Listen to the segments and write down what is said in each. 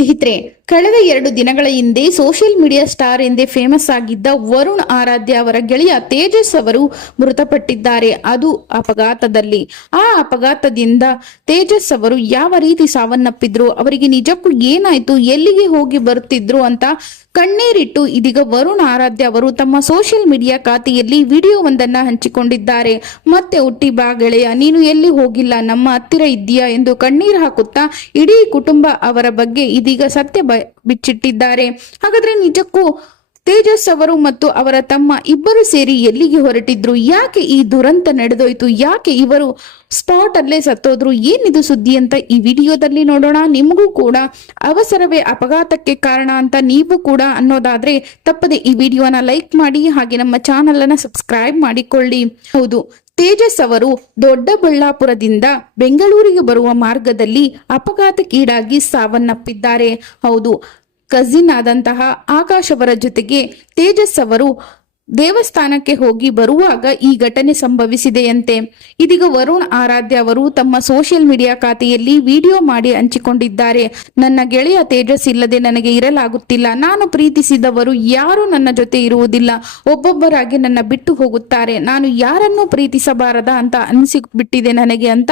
ಸ್ನೇಹಿತರೆ, ಕಳೆದ ಎರಡು ದಿನಗಳ ಹಿಂದೆ ಸೋಷಿಯಲ್ ಮೀಡಿಯಾ ಸ್ಟಾರ್ ಎಂದೇ ಫೇಮಸ್ ಆಗಿದ್ದ ವರುಣ್ ಆರಾಧ್ಯ ಅವರ ಗೆಳೆಯ ತೇಜಸ್ ಅವರು ಮೃತಪಟ್ಟಿದ್ದಾರೆ. ಅದು ಅಪಘಾತದಲ್ಲಿ. ಆ ಅಪಘಾತದಿಂದ ತೇಜಸ್ ಅವರು ಯಾವ ರೀತಿ ಸಾವನ್ನಪ್ಪಿದ್ರು, ಅವರಿಗೆ ನಿಜಕ್ಕೂ ಏನಾಯ್ತು, ಎಲ್ಲಿಗೆ ಹೋಗಿ ಬರುತ್ತಿದ್ರು ಅಂತ ಕಣ್ಣೀರಿಟ್ಟು ಇದೀಗ ವರುಣ್ ಆರಾಧ್ಯ ಅವರು ತಮ್ಮ ಸೋಷಿಯಲ್ ಮೀಡಿಯಾ ಖಾತೆಯಲ್ಲಿ ವಿಡಿಯೋವೊಂದನ್ನ ಹಂಚಿಕೊಂಡಿದ್ದಾರೆ. ಮತ್ತೆ ಹುಟ್ಟಿ ಬಾ ಗೆಳೆಯ, ನೀನು ಎಲ್ಲಿ ಹೋಗಿಲ್ಲ, ನಮ್ಮ ಹತ್ತಿರ ಇದ್ದೀಯಾ ಎಂದು ಕಣ್ಣೀರು ಹಾಕುತ್ತಾ ಇಡೀ ಕುಟುಂಬ ಅವರ ಬಗ್ಗೆ ಇದೀಗ ಸತ್ಯ ಬಿಚ್ಚಿಟ್ಟಿದ್ದಾರೆ. ಹಾಗಾದ್ರೆ ನಿಜಕ್ಕೂ ತೇಜಸ್ ಅವರು ಮತ್ತು ಅವರ ತಮ್ಮ ಇಬ್ಬರು ಸೇರಿ ಎಲ್ಲಿಗೆ ಹೊರಟಿದ್ರು? ಯಾಕೆ ಈ ದುರಂತ ನಡೆದೋಯ್ತು? ಯಾಕೆ ಇವರು ಸ್ಪಾಟ್ ಅಲ್ಲೇ ಸತ್ತೋದ್ರು? ಏನಿದು ಸುದ್ದಿ ಅಂತ ಈ ವಿಡಿಯೋದಲ್ಲಿ ನೋಡೋಣ. ನಿಮಗೂ ಕೂಡ ಅವಸರವೇ ಅಪಘಾತಕ್ಕೆ ಕಾರಣ ಅಂತ ನೀವು ಕೂಡ ಅನ್ನೋದಾದ್ರೆ ತಪ್ಪದೆ ಈ ವಿಡಿಯೋನ ಲೈಕ್ ಮಾಡಿ, ಹಾಗೆ ನಮ್ಮ ಚಾನಲ್ ಅನ್ನ ಸಬ್ಸ್ಕ್ರೈಬ್ ಮಾಡಿಕೊಳ್ಳಿ. ಹೌದು, ತೇಜಸ್ ಅವರು ದೊಡ್ಡಬಳ್ಳಾಪುರದಿಂದ ಬೆಂಗಳೂರಿಗೆ ಬರುವ ಮಾರ್ಗದಲ್ಲಿ ಅಪಘಾತಕ್ಕೀಡಾಗಿ ಸಾವನ್ನಪ್ಪಿದ್ದಾರೆ. ಹೌದು ಕಸಿನ್ ಆದಂತಹ ಆಕಾಶ್ ಅವರ ಜೊತೆಗೆ ತೇಜಸ್ ಅವರು ದೇವಸ್ಥಾನಕ್ಕೆ ಹೋಗಿ ಬರುವಾಗ ಈ ಘಟನೆ ಸಂಭವಿಸಿದೆಯಂತೆ. ಇದೀಗ ವರುಣ್ ಆರಾಧ್ಯ ಅವರು ತಮ್ಮ ಸೋಷಿಯಲ್ ಮೀಡಿಯಾ ಖಾತೆಯಲ್ಲಿ ವಿಡಿಯೋ ಮಾಡಿ ಹಂಚಿಕೊಂಡಿದ್ದಾರೆ. ನನ್ನ ಗೆಳೆಯ ತೇಜಸ್ ಇಲ್ಲದೆ ನನಗೆ ಇರಲಾಗುತ್ತಿಲ್ಲ. ನಾನು ಪ್ರೀತಿಸಿದವರು ಯಾರು ನನ್ನ ಜೊತೆ ಇರುವುದಿಲ್ಲ. ಒಬ್ಬೊಬ್ಬರಾಗಿ ನನ್ನ ಬಿಟ್ಟು ಹೋಗುತ್ತಾರೆ. ನಾನು ಯಾರನ್ನೂ ಪ್ರೀತಿಸಬಾರದ ಅಂತ ಅನಿಸಿಬಿಟ್ಟಿದೆ ನನಗೆ ಅಂತ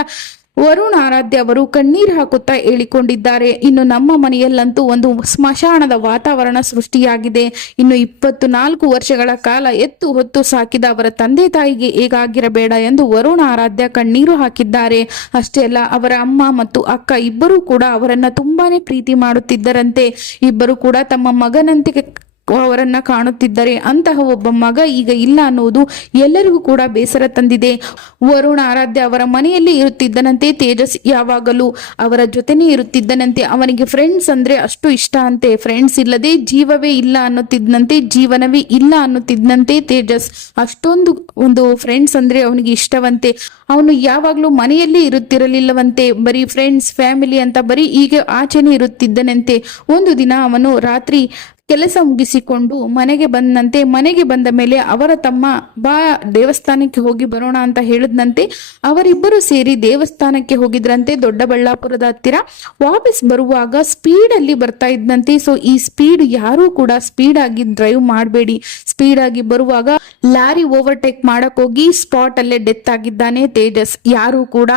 ವರುಣ್ ಆರಾಧ್ಯ ಅವರು ಕಣ್ಣೀರು ಹಾಕುತ್ತಾ ಹೇಳಿಕೊಂಡಿದ್ದಾರೆ. ಇನ್ನು ನಮ್ಮ ಮನೆಯಲ್ಲಂತೂ ಒಂದು ಸ್ಮಶಾನದ ವಾತಾವರಣ ಸೃಷ್ಟಿಯಾಗಿದೆ. ಇನ್ನು ಇಪ್ಪತ್ತು ನಾಲ್ಕು ವರ್ಷಗಳ ಕಾಲ ಎತ್ತು ಹೊತ್ತು ಸಾಕಿದ ಅವರ ತಂದೆ ತಾಯಿಗೆ ಹೇಗಾಗಿರಬೇಡ ಎಂದು ವರುಣ್ ಆರಾಧ್ಯ ಕಣ್ಣೀರು ಹಾಕಿದ್ದಾರೆ. ಅಷ್ಟೇ ಅಲ್ಲ, ಅವರ ಅಮ್ಮ ಮತ್ತು ಅಕ್ಕ ಇಬ್ಬರೂ ಕೂಡ ಅವರನ್ನ ತುಂಬಾನೇ ಪ್ರೀತಿ ಮಾಡುತ್ತಿದ್ದರಂತೆ. ಇಬ್ಬರು ಕೂಡ ತಮ್ಮ ಮಗನಂತೆ ಅವರನ್ನ ಕಾಣುತ್ತಿದ್ದರೆ ಅಂತಹ ಒಬ್ಬ ಮಗ ಈಗ ಇಲ್ಲ ಅನ್ನುವುದು ಎಲ್ಲರಿಗೂ ಕೂಡ ಬೇಸರ ತಂದಿದೆ. ವರುಣ ಆರಾಧ್ಯ ಅವರ ಮನೆಯಲ್ಲಿ ಇರುತ್ತಿದ್ದನಂತೆ ತೇಜಸ್ ಯಾವಾಗಲೂ ಅವರ ಜೊತೆನೆ ಇರುತ್ತಿದ್ದನಂತೆ. ಅವನಿಗೆ ಫ್ರೆಂಡ್ಸ್ ಅಂದ್ರೆ ಅಷ್ಟು ಇಷ್ಟ ಅಂತೆ. ಫ್ರೆಂಡ್ಸ್ ಇಲ್ಲದೆ ಜೀವವೇ ಇಲ್ಲ ಅನ್ನುತ್ತಿದ್ದಂತೆ, ಜೀವನವೇ ಇಲ್ಲ ಅನ್ನುತ್ತಿದ್ದಂತೆ ತೇಜಸ್. ಅಷ್ಟೊಂದು ಒಂದು ಫ್ರೆಂಡ್ಸ್ ಅಂದ್ರೆ ಅವನಿಗೆ ಇಷ್ಟವಂತೆ. ಅವನು ಯಾವಾಗಲೂ ಮನೆಯಲ್ಲಿ ಇರುತ್ತಿರಲಿಲ್ಲವಂತೆ. ಬರೀ ಫ್ರೆಂಡ್ಸ್ ಫ್ಯಾಮಿಲಿ ಅಂತ ಬರೀ ಈಗ ಆಚೆನೆ ಇರುತ್ತಿದ್ದನಂತೆ. ಒಂದು ದಿನ ಅವನು ರಾತ್ರಿ ಕೆಲಸ ಮುಗಿಸಿಕೊಂಡು ಮನೆಗೆ ಬಂದಂತೆ ಮನೆಗೆ ಬಂದ ಮೇಲೆ ಅವರ ತಮ್ಮ ಬಾ ದೇವಸ್ಥಾನಕ್ಕೆ ಹೋಗಿ ಬರೋಣ ಅಂತ ಹೇಳಿದ್ನಂತೆ. ಅವರಿಬ್ಬರು ಸೇರಿ ದೇವಸ್ಥಾನಕ್ಕೆ ಹೋಗಿದ್ರಂತೆ ದೊಡ್ಡಬಳ್ಳಾಪುರದ ಹತ್ತಿರ. ವಾಪಸ್ ಬರುವಾಗ ಸ್ಪೀಡ್ ಅಲ್ಲಿ ಬರ್ತಾ ಇದ್ದಂತೆ ಸೊ ಈ ಸ್ಪೀಡ್ ಯಾರು ಕೂಡ ಸ್ಪೀಡ್ ಆಗಿ ಡ್ರೈವ್ ಮಾಡಬೇಡಿ. ಸ್ಪೀಡ್ ಆಗಿ ಬರುವಾಗ ಲಾರಿ ಓವರ್ಟೇಕ್ ಮಾಡಕ್ ಹೋಗಿ ಸ್ಪಾಟ್ ಅಲ್ಲೇ ಡೆತ್ ಆಗಿದ್ದಾನೆ ತೇಜಸ್. ಯಾರು ಕೂಡ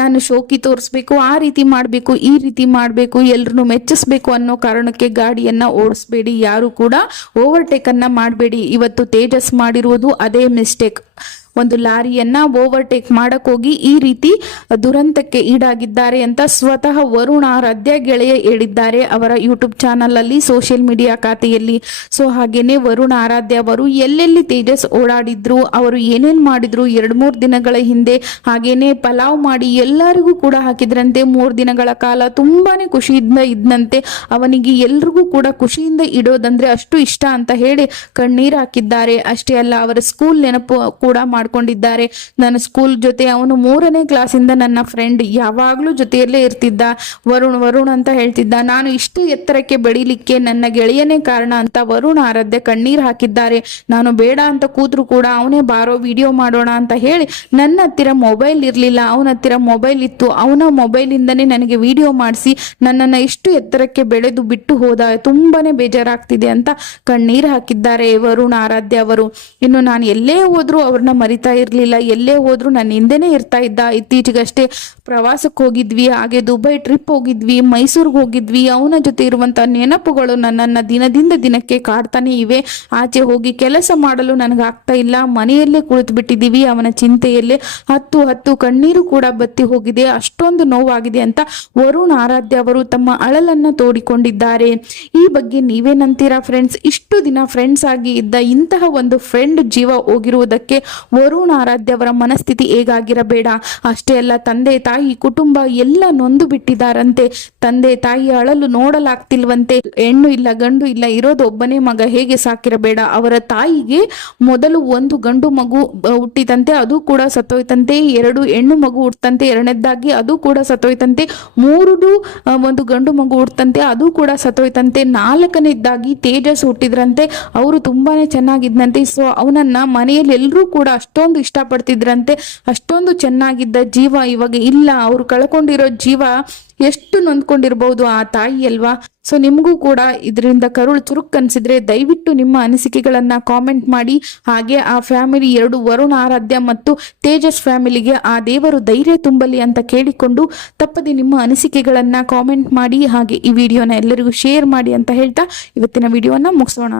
ನಾನು ಶೋಕಿ ತೋರಿಸ್ಬೇಕು, ಆ ರೀತಿ ಮಾಡಬೇಕು, ಈ ರೀತಿ ಮಾಡಬೇಕು, ಎಲ್ರನ್ನೂ ಮೆಚ್ಚಿಸ್ಬೇಕು ಅನ್ನೋ ಕಾರಣಕ್ಕೆ ಗಾಡಿಯನ್ನ ಓಡಿಸ್ಬೇಡಿ. ಯಾರು ಕೂಡ ಓವರ್ಟೇಕ್ ಅನ್ನ ಮಾಡಬೇಡಿ. ಇವತ್ತು ತೇಜಸ್ ಮಾಡಿರುವುದು ಅದೇ ಮಿಸ್ಟೇಕ್ ಒಂದು ಲಾರಿಯನ್ನ ಓವರ್ಟೇಕ್ ಮಾಡಕ್ ಹೋಗಿ ಈ ರೀತಿ ದುರಂತಕ್ಕೆ ಈಡಾಗಿದ್ದಾರೆ ಅಂತ ಸ್ವತಃ ವರುಣ ಆರಾಧ್ಯ ಗೆಳೆಯ ಹೇಳಿದ್ದಾರೆ ಅವರ ಯೂಟ್ಯೂಬ್ ಚಾನಲ್ ಅಲ್ಲಿ ಸೋಷಿಯಲ್ ಮೀಡಿಯಾ ಖಾತೆಯಲ್ಲಿ. ಸೊ, ಹಾಗೇನೆ ವರುಣ ಆರಾಧ್ಯ ಅವರು ಎಲ್ಲೆಲ್ಲಿ ತೇಜಸ್ ಓಡಾಡಿದ್ರು, ಅವರು ಏನೇನ್ ಮಾಡಿದ್ರು ಎರಡ್ ಮೂರ್ ದಿನಗಳ ಹಿಂದೆ, ಹಾಗೇನೆ ಪಲಾವ್ ಮಾಡಿ ಎಲ್ಲರಿಗೂ ಕೂಡ ಹಾಕಿದ್ರಂತೆ ಮೂರ್ ದಿನಗಳ ಕಾಲ. ತುಂಬಾನೇ ಖುಷಿಯಿಂದ ಇದ್ದಂತೆ ಅವನಿಗೆ ಎಲ್ರಿಗೂ ಕೂಡ ಖುಷಿಯಿಂದ ಇಡೋದಂದ್ರೆ ಅಷ್ಟು ಇಷ್ಟ ಅಂತ ಹೇಳಿ ಕಣ್ಣೀರ್ ಹಾಕಿದ್ದಾರೆ. ಅಷ್ಟೇ ಅಲ್ಲ, ಅವರ ಸ್ಕೂಲ್ ನೆನಪು ಕೂಡ ಮಾಡ್ಕೊಂಡಿದ್ದಾರೆ. ನನ್ನ ಸ್ಕೂಲ್ ಜೊತೆ ಅವನು ಮೂರನೇ ಕ್ಲಾಸಿಂದ ನನ್ನ ಫ್ರೆಂಡ್ ಯಾವಾಗ್ಲೂ ಜೊತೆಯಲ್ಲೇ ಇರ್ತಿದ್ದ. ವರುಣ್ ವರುಣ್ ಅಂತ ಹೇಳ್ತಿದ್ದ. ನಾನು ಇಷ್ಟು ಎತ್ತರಕ್ಕೆ ಬೆಳಿಲಿಕ್ಕೆ ನನ್ನ ಗೆಳೆಯನೇ ಕಾರಣ ಅಂತ ವರುಣ್ ಆರಾಧ್ಯ ಕಣ್ಣೀರ್ ಹಾಕಿದ್ದಾರೆ. ನಾನು ಬೇಡ ಅಂತ ಕೂತ್ರು ಕೂಡ ಅವನೇ ಬಾರೋ ವಿಡಿಯೋ ಮಾಡೋಣ ಅಂತ ಹೇಳಿ ನನ್ನ ಹತ್ತಿರ ಮೊಬೈಲ್ ಇರ್ಲಿಲ್ಲ. ಅವನ ಹತ್ತಿರ ಮೊಬೈಲ್ ಇತ್ತು. ಅವನ ಮೊಬೈಲ್ ಇಂದನೇ ನನಗೆ ವಿಡಿಯೋ ಮಾಡಿಸಿ ನನ್ನನ್ನ ಇಷ್ಟು ಎತ್ತರಕ್ಕೆ ಬೆಳೆದು ಬಿಟ್ಟು ಹೋದ. ತುಂಬಾನೇ ಬೇಜಾರಾಗ್ತಿದೆ ಅಂತ ಕಣ್ಣೀರ್ ಹಾಕಿದ್ದಾರೆ ವರುಣ್, ಆರಾಧ್ಯ ಅವರು. ಇನ್ನು ನಾನು ಎಲ್ಲೇ ಹೋದ್ರು ಅವ್ರನ್ನ ಮರಿತಾ ಇರ್ಲಿಲ್ಲ. ಎಲ್ಲೇ ಹೋದ್ರು ನನ್ನ ಹಿಂದೆನೇ ಇರ್ತಾ ಇದ್ದ. ಇತ್ತೀಚೆಗಷ್ಟೇ ಪ್ರವಾಸಕ್ಕೆ ಹೋಗಿದ್ವಿ, ಹಾಗೆ ದುಬೈ ಟ್ರಿಪ್ ಹೋಗಿದ್ವಿ, ಮೈಸೂರಿಗೆ ಹೋಗಿದ್ವಿ. ಅವನ ಜೊತೆ ಇರುವಂತ ನೆನಪುಗಳು ನನ್ನನ್ನು ದಿನದಿಂದ ದಿನಕ್ಕೆ ಕಾಡ್ತಾನೆ ಇವೆ. ಆಚೆ ಹೋಗಿ ಕೆಲಸ ಮಾಡಲು ನನಗೆ ಆಗ್ತಾ ಇಲ್ಲ. ಮನೆಯಲ್ಲೇ ಕುಳಿತು ಬಿಟ್ಟಿದ್ದೀವಿ ಅವನ ಚಿಂತೆಯಲ್ಲೇ ಹತ್ತು ಹತ್ತು ಕಣ್ಣೀರು ಕೂಡ ಬತ್ತಿ ಹೋಗಿದೆ. ಅಷ್ಟೊಂದು ನೋವಾಗಿದೆ ಅಂತ ವರುಣ್ ಆರಾಧ್ಯ ಅವರು ತಮ್ಮ ಅಳಲನ್ನ ತೋಡಿಕೊಂಡಿದ್ದಾರೆ. ಈ ಬಗ್ಗೆ ನೀವೇನಂತೀರಾ ಫ್ರೆಂಡ್ಸ್ ಇಷ್ಟು ದಿನ ಫ್ರೆಂಡ್ಸ್ ಆಗಿ ಇದ್ದ ಇಂತಹ ಒಂದು ಫ್ರೆಂಡ್ ಜೀವ ಹೋಗಿರುವುದಕ್ಕೆ ವರುಣ್ ಆರಾಧ್ಯ ಅವರ ಮನಸ್ಥಿತಿ ಹೇಗಾಗಿರಬೇಡ. ಅಷ್ಟೇ ಅಲ್ಲ, ತಂದೆ ತಾಯಿ ಕುಟುಂಬ ಎಲ್ಲ ನೊಂದು ಬಿಟ್ಟಿದ್ದಾರಂತೆ. ತಂದೆ ತಾಯಿ ಅಳಲು ನೋಡಲಾಗ್ತಿಲ್ವಂತೆ. ಹೆಣ್ಣು ಇಲ್ಲ, ಗಂಡು ಇಲ್ಲ, ಇರೋದು ಒಬ್ಬನೇ ಮಗ, ಹೇಗೆ ಸಾಕಿರಬೇಡ. ಅವರ ತಾಯಿಗೆ ಮೊದಲು ಒಂದು ಗಂಡು ಮಗು ಹುಟ್ಟಿದಂತೆ ಅದು ಕೂಡ ಸತ್ತೋಯ್ತಂತೆ. ಎರಡು ಹೆಣ್ಣು ಮಗು ಹುಟ್ಟಂತೆ, ಎರಡನೇದಾಗಿ ಅದು ಕೂಡ ಸತ್ತೋಯ್ತಂತೆ. ಮೂರುದು ಒಂದು ಗಂಡು ಮಗು ಹುಟ್ಟಂತೆ, ಅದು ಕೂಡ ಸತ್ತೋಯ್ತಂತೆ. ನಾಲ್ಕನೇದಾಗಿ ತೇಜಸ್ ಹುಟ್ಟಿದ್ರಂತೆ. ಅವರು ತುಂಬಾನೇ ಚೆನ್ನಾಗಿದ್ದಂತೆ ಸೊ ಅವನನ್ನ ಮನೆಯಲ್ಲಿ ಎಲ್ಲರೂ ಕೂಡ ಅಷ್ಟೊಂದು ಇಷ್ಟಪಡ್ತಿದ್ರಂತೆ. ಅಷ್ಟೊಂದು ಚೆನ್ನಾಗಿದ್ದ ಜೀವ ಇವಾಗ ಇಲ್ಲ. ಅವ್ರು ಕಳ್ಕೊಂಡಿರೋ ಜೀವ ಎಷ್ಟು ನೊಂದ್ಕೊಂಡಿರ್ಬಹುದು ಆ ತಾಯಿ ಅಲ್ವಾ? ಸೊ ನಿಮಗೂ ಕೂಡ ಇದರಿಂದ ಕರುಳು ಚುರುಕ್ ಅನ್ಸಿದ್ರೆ ದಯವಿಟ್ಟು ನಿಮ್ಮ ಅನಿಸಿಕೆಗಳನ್ನ ಕಾಮೆಂಟ್ ಮಾಡಿ. ಹಾಗೆ ಆ ಫ್ಯಾಮಿಲಿ ಎರಡು ವರುಣ ಆರಾಧ್ಯ ಮತ್ತು ತೇಜಸ್ ಫ್ಯಾಮಿಲಿಗೆ ಆ ದೇವರು ಧೈರ್ಯ ತುಂಬಲಿ ಅಂತ ಕೇಳಿಕೊಂಡು ತಪ್ಪದೆ ನಿಮ್ಮ ಅನಿಸಿಕೆಗಳನ್ನ ಕಾಮೆಂಟ್ ಮಾಡಿ. ಹಾಗೆ ಈ ವಿಡಿಯೋನ ಎಲ್ಲರಿಗೂ ಶೇರ್ ಮಾಡಿ ಅಂತ ಹೇಳ್ತಾ ಇವತ್ತಿನ ವಿಡಿಯೋನ ಮುಗಿಸೋಣ.